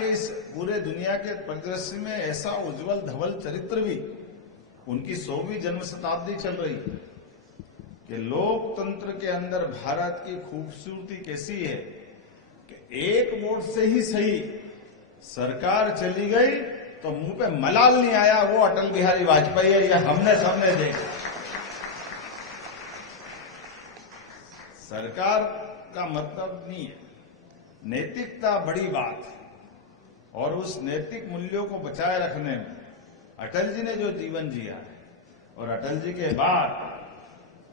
के इस पूरे दुनिया के परिदृश्य में ऐसा उज्जवल धवल चरित्र भी, उनकी 100वीं जन्म शताब्दी चल रही है कि लोकतंत्र के अंदर भारत की खूबसूरती कैसी है कि एक वोट से ही सही सरकार चली गई तो मुंह पे मलाल नहीं आया, वो अटल बिहारी वाजपेयी है, ये हमने सबने देखा। सरकार का मतलब नहीं है, नैतिकता बड़ी बात है, और उस नैतिक मूल्यों को बचाए रखने में अटल जी ने जो जीवन जिया है, और अटल जी के बाद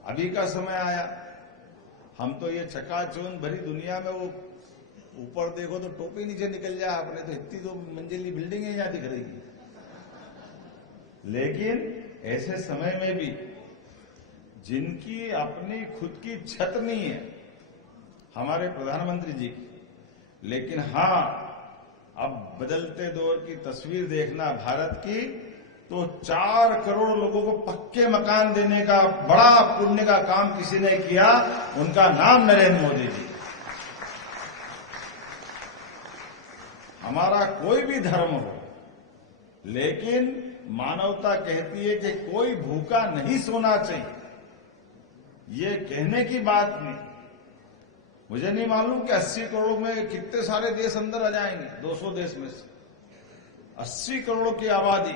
अभी का समय आया, हम तो ये चकाचौंध भरी दुनिया में, वो ऊपर देखो तो टोपी नीचे निकल जाए आपने, तो इतनी तो मंजिली बिल्डिंगें यहां दिख रही है। लेकिन ऐसे समय में भी जिनकी अपनी खुद की छत नहीं है, हमारे प्रधानमंत्री जी की, लेकिन हां, अब बदलते दौर की तस्वीर देखना भारत की, तो 4 करोड़ लोगों को पक्के मकान देने का बड़ा पुण्य का काम किसी ने किया, उनका नाम नरेंद्र मोदी जी। हमारा कोई भी धर्म हो, लेकिन मानवता कहती है कि कोई भूखा नहीं सोना चाहिए। ये कहने की बात नहीं, मुझे नहीं मालूम कि 80 करोड़ में कितने सारे देश अंदर आ जाएंगे, 200 देश में से 80 करोड़ की आबादी,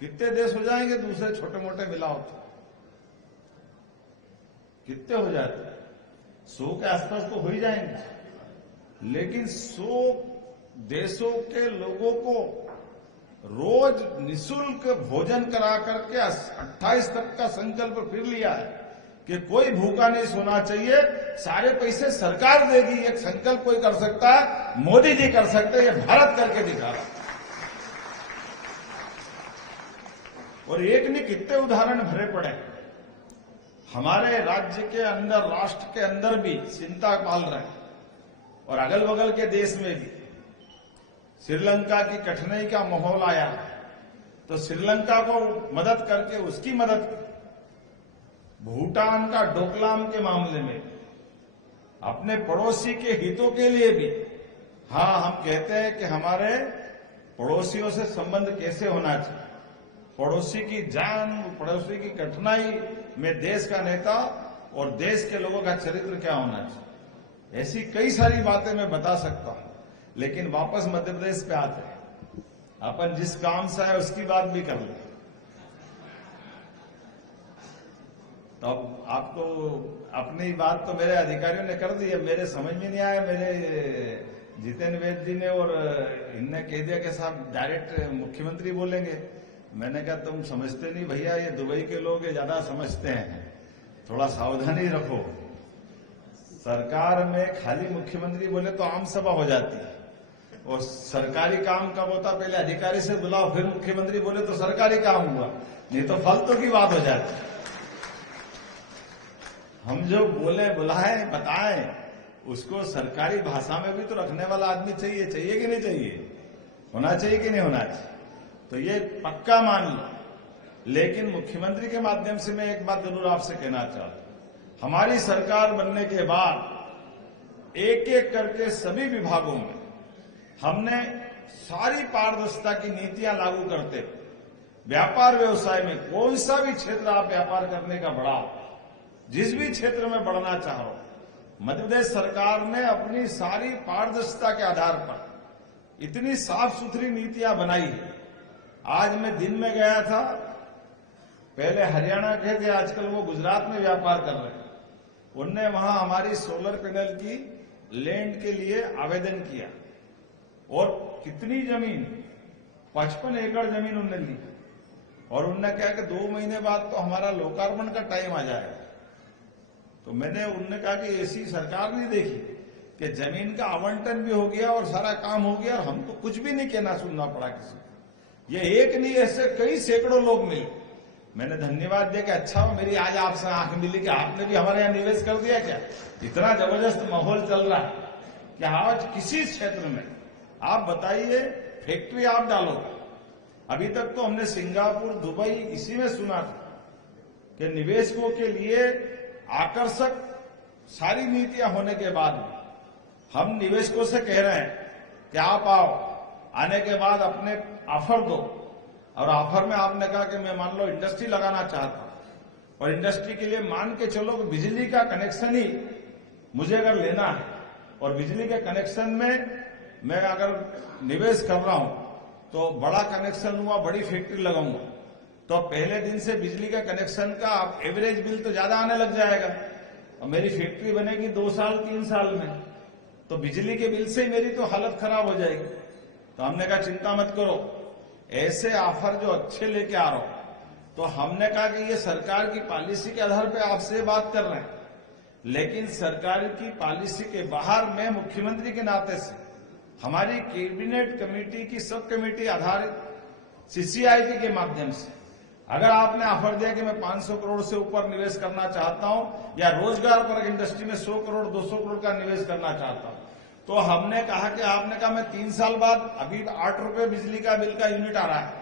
कितने देश हो जाएंगे दूसरे छोटे मोटे मिलाओ तो कितने हो जाते, 100 के आसपास तो हो ही जाएंगे। लेकिन 100 देशों के लोगों को रोज निःशुल्क भोजन करा करके 28 तक का संकल्प फिर लिया है कि कोई भूखा नहीं सोना चाहिए, सारे पैसे सरकार देगी। एक संकल्प कोई कर सकता है, मोदी जी कर सकते हैं, ये भारत करके दिखा रहा। और एक नहीं कितने उदाहरण भरे पड़े। हमारे राज्य के अंदर, राष्ट्र के अंदर भी चिंता पाल रहे हैं, और अगल बगल के देश में भी। श्रीलंका की कठिनाई का माहौल आया तो श्रीलंका को मदद करके उसकी मदद, भूटान का डोकलाम के मामले में, अपने पड़ोसी के हितों के लिए भी। हां, हम कहते हैं कि हमारे पड़ोसियों से संबंध कैसे होना चाहिए, पड़ोसी की जान, पड़ोसी की कठिनाई में देश का नेता और देश के लोगों का चरित्र क्या होना चाहिए, ऐसी कई सारी बातें मैं बता सकता हूं। लेकिन वापस मध्य प्रदेश पे आते हैं, अपन जिस काम से आए उसकी बात भी कर ले। तो अब आपको अपनी बात तो मेरे अधिकारियों ने कर दी है, मेरे समझ में नहीं आया। मेरे जितेंद्र वैद्य जी ने और इनने कह दिया कि साहब डायरेक्ट मुख्यमंत्री बोलेंगे। मैंने कहा तुम समझते नहीं भैया, ये दुबई के लोग ये ज्यादा समझते हैं, थोड़ा सावधानी रखो। सरकार में खाली मुख्यमंत्री बोले तो आम सभा हो जाती है, और सरकारी काम कब होता, पहले अधिकारी से बुलाओ फिर मुख्यमंत्री बोले तो सरकारी काम हुआ, नहीं तो फालतू की बात हो जाती। हम जो बोले, बुलाए, बताएं, उसको सरकारी भाषा में भी तो रखने वाला आदमी चाहिए कि नहीं चाहिए, होना चाहिए कि नहीं होना चाहिए। तो ये पक्का मान लो। लेकिन मुख्यमंत्री के माध्यम से मैं एक बात जरूर आपसे कहना चाहता हूं, हमारी सरकार बनने के बाद एक एक करके सभी विभागों में हमने सारी पारदर्शिता की नीतियां लागू करते, व्यापार व्यवसाय में कौन सा भी क्षेत्र आप व्यापार करने का बढ़ाओ, जिस भी क्षेत्र में बढ़ना चाहो, मध्य प्रदेश सरकार ने अपनी सारी पारदर्शिता के आधार पर इतनी साफ सुथरी नीतियां बनाई है। आज मैं दिन में गया था, पहले हरियाणा के थे, आजकल वो गुजरात में व्यापार कर रहे हैं। उनने वहां हमारी सोलर पैनल की लैंड के लिए आवेदन किया, और कितनी जमीन, 55 एकड़ जमीन उनने ली, और उनने कहा कि 2 महीने बाद तो हमारा लोकार्पण का टाइम आ जाएगा। तो उनने कहा कि ऐसी सरकार नहीं देखी कि जमीन का आवंटन भी हो गया और सारा काम हो गया, और हमको कुछ भी नहीं कहना सुनना पड़ा किसी को। ये एक नहीं, ऐसे कई सैकड़ों लोग मिले। मैंने धन्यवाद दिया कि अच्छा हो मेरी आज आपसे आंख मिली कि आपने भी हमारे यहां निवेश कर दिया क्या। इतना जबरदस्त माहौल चल रहा है कि आज किसी क्षेत्र में आप बताइए, फैक्ट्री आप डालो। अभी तक तो हमने सिंगापुर, दुबई इसी में सुना था कि निवेशकों के लिए आकर्षक सारी नीतियां होने के बाद हम निवेशकों से कह रहे हैं कि आप आओ, आने के बाद अपने ऑफर दो, और ऑफर में आपने कहा कि मैं मान लो इंडस्ट्री लगाना चाहता हूं, और इंडस्ट्री के लिए मान के चलो कि बिजली का कनेक्शन ही मुझे अगर लेना है, और बिजली के कनेक्शन में मैं अगर निवेश कर रहा हूं तो बड़ा कनेक्शन लूंगा, बड़ी फैक्ट्री लगाऊंगा, तो पहले दिन से बिजली का कनेक्शन का एवरेज बिल तो ज्यादा आने लग जाएगा, और मेरी फैक्ट्री बनेगी 2 साल 3 साल में, तो बिजली के बिल से ही मेरी तो हालत खराब हो जाएगी। तो हमने कहा चिंता मत करो, ऐसे ऑफर जो अच्छे लेके आ रहा हूं, तो हमने कहा कि ये सरकार की पॉलिसी के आधार पर आपसे बात कर रहे हैं, लेकिन सरकार की पॉलिसी के बाहर मैं मुख्यमंत्री के नाते से हमारी कैबिनेट कमेटी की सब कमेटी आधारित सीसीआईटी के माध्यम से अगर आपने ऑफर दिया कि मैं 500 करोड़ से ऊपर निवेश करना चाहता हूं, या रोजगार पर इंडस्ट्री में 100 करोड़ 200 करोड़ का निवेश करना चाहता हूं, तो हमने कहा कि आपने कहा मैं 3 साल बाद, अभी 8 रुपए बिजली का बिल का यूनिट आ रहा है,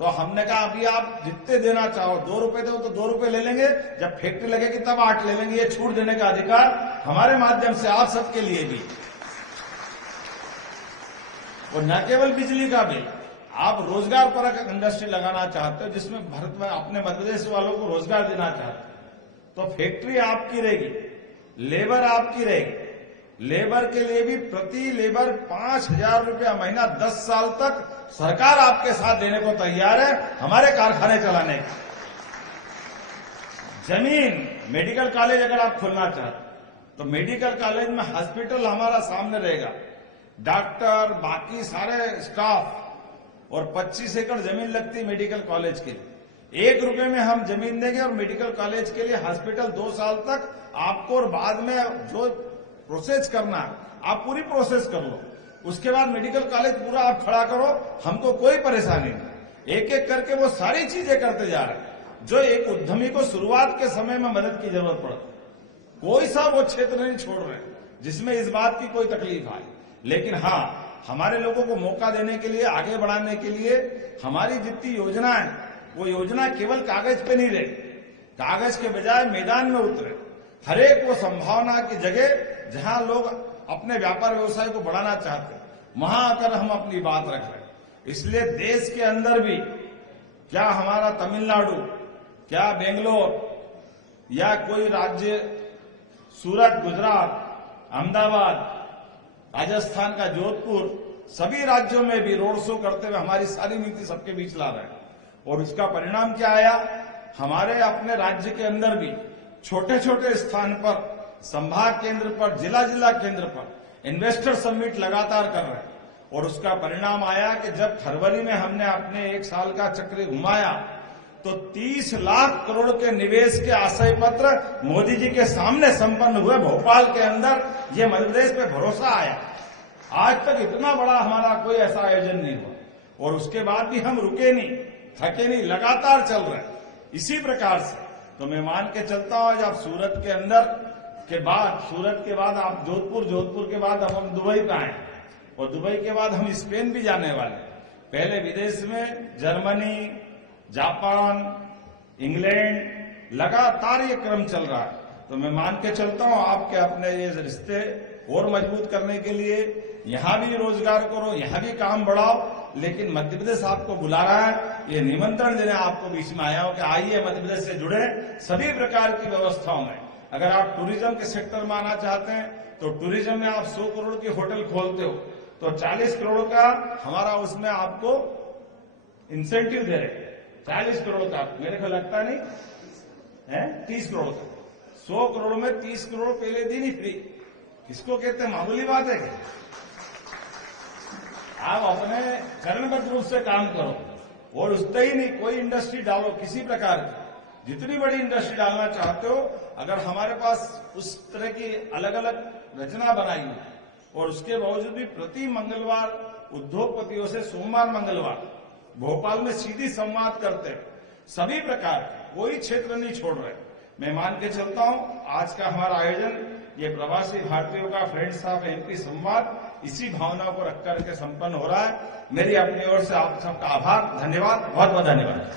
तो हमने कहा अभी आप जितने देना चाहो, 2 रुपए दो तो 2 रुपए ले लेंगे, जब फैक्ट्री लगेगी तब 8 ले लेंगे। ये छूट देने का अधिकार हमारे माध्यम से आप सबके लिए भी, और न केवल बिजली का बिल, आप रोजगार परक इंडस्ट्री लगाना चाहते हो जिसमें भारत में अपने मध्य प्रदेश वालों को रोजगार देना चाहते हो, तो फैक्ट्री आपकी रहेगी, लेबर आपकी रहेगी, लेबर के लिए भी प्रति लेबर 5,000 रुपया महीना 10 साल तक सरकार आपके साथ देने को तैयार है हमारे कारखाने चलाने का। जमीन, मेडिकल कॉलेज अगर आप खोलना चाहते तो मेडिकल कॉलेज में हॉस्पिटल हमारा सामने रहेगा, डॉक्टर बाकी सारे स्टाफ, और 25 एकड़ जमीन लगती है मेडिकल कॉलेज के लिए, 1 रुपए में हम जमीन देंगे, और मेडिकल कॉलेज के लिए हॉस्पिटल 2 साल तक आपको, और बाद में जो प्रोसेस करना है आप पूरी प्रोसेस कर लो, उसके बाद मेडिकल कॉलेज पूरा आप खड़ा करो, हमको कोई परेशानी नहीं। एक एक करके वो सारी चीजें करते जा रहे हैं जो एक उद्यमी को शुरुआत के समय में मदद की जरूरत पड़ती, कोई सा वो क्षेत्र नहीं छोड़ रहे जिसमें इस बात की कोई तकलीफ आए, लेकिन हाँ, हमारे लोगों को मौका देने के लिए, आगे बढ़ाने के लिए हमारी जितनी योजना है वो योजना केवल कागज पे नहीं रहे, कागज के बजाय मैदान में उतरे, हर एक वो संभावना की जगह जहां लोग अपने व्यापार व्यवसाय को बढ़ाना चाहते हैं वहां आकर हम अपनी बात रख रहे हैं। इसलिए देश के अंदर भी, क्या हमारा तमिलनाडु, क्या बेंगलोर, या कोई राज्य, सूरत, गुजरात, अहमदाबाद, राजस्थान का जोधपुर, सभी राज्यों में भी रोड शो करते हुए हमारी सारी नीति सबके बीच ला रहे हैं, और उसका परिणाम क्या आया, हमारे अपने राज्य के अंदर भी छोटे छोटे स्थान पर, संभाग केंद्र पर, जिला जिला केंद्र पर इन्वेस्टर समिट लगातार कर रहे हैं, और उसका परिणाम आया कि जब फरवरी में हमने अपने 1 साल का चक्र घुमाया तो 30 लाख करोड़ के निवेश के आशय पत्र मोदी जी के सामने संपन्न हुए भोपाल के अंदर। ये मध्य प्रदेश पे भरोसा आया, आज तक इतना बड़ा हमारा कोई ऐसा आयोजन नहीं हुआ, और उसके बाद भी हम रुके नहीं, थके नहीं, लगातार चल रहे हैं इसी प्रकार से। तो मैं मान के चलता हूं, आज आप सूरत के अंदर के बाद, सूरत के बाद आप जोधपुर, जोधपुर के बाद अब हम दुबई पे आए, और दुबई के बाद हम स्पेन भी जाने वाले। पहले विदेश में जर्मनी, जापान, इंग्लैंड, लगातार ये क्रम चल रहा है। तो मैं मान के चलता हूं आपके अपने ये रिश्ते और मजबूत करने के लिए यहां भी रोजगार करो, यहां भी काम बढ़ाओ, लेकिन मध्य प्रदेश आपको बुला रहा है, ये निमंत्रण देने आपको बीच में आया हूं कि आइए मध्य प्रदेश से जुड़े सभी प्रकार की व्यवस्थाओं में। अगर आप टूरिज्म के सेक्टर में आना चाहते हैं तो टूरिज्म में आप 100 करोड़ की होटल खोलते हो तो 40 करोड़ का हमारा उसमें आपको इंसेंटिव दे रहे, 40 करोड़ का, मेरे को लगता नहीं है 30 करोड़ का, 100 करोड़ में 30 करोड़ पहले दिन ही फ्री। किसको कहते हैं, मामूली बात है क्या? आप अपने चरणबद्ध रूप से काम करो, और उससे ही नहीं कोई इंडस्ट्री डालो किसी प्रकार की, जितनी बड़ी इंडस्ट्री डालना चाहते हो, अगर हमारे पास उस तरह की अलग अलग रचना बनाई है, और उसके बावजूद भी प्रति मंगलवार उद्योगपतियों से सोमवार मंगलवार भोपाल में सीधी संवाद करते हैं, सभी प्रकार कोई क्षेत्र नहीं छोड़ रहे। मैं मान के चलता हूं आज का हमारा आयोजन ये प्रवासी भारतीयों का फ्रेंड्स ऑफ एमपी संवाद इसी भावना को रख करके संपन्न हो रहा है। मेरी अपनी ओर से आप सबका आभार, धन्यवाद, बहुत बहुत धन्यवाद।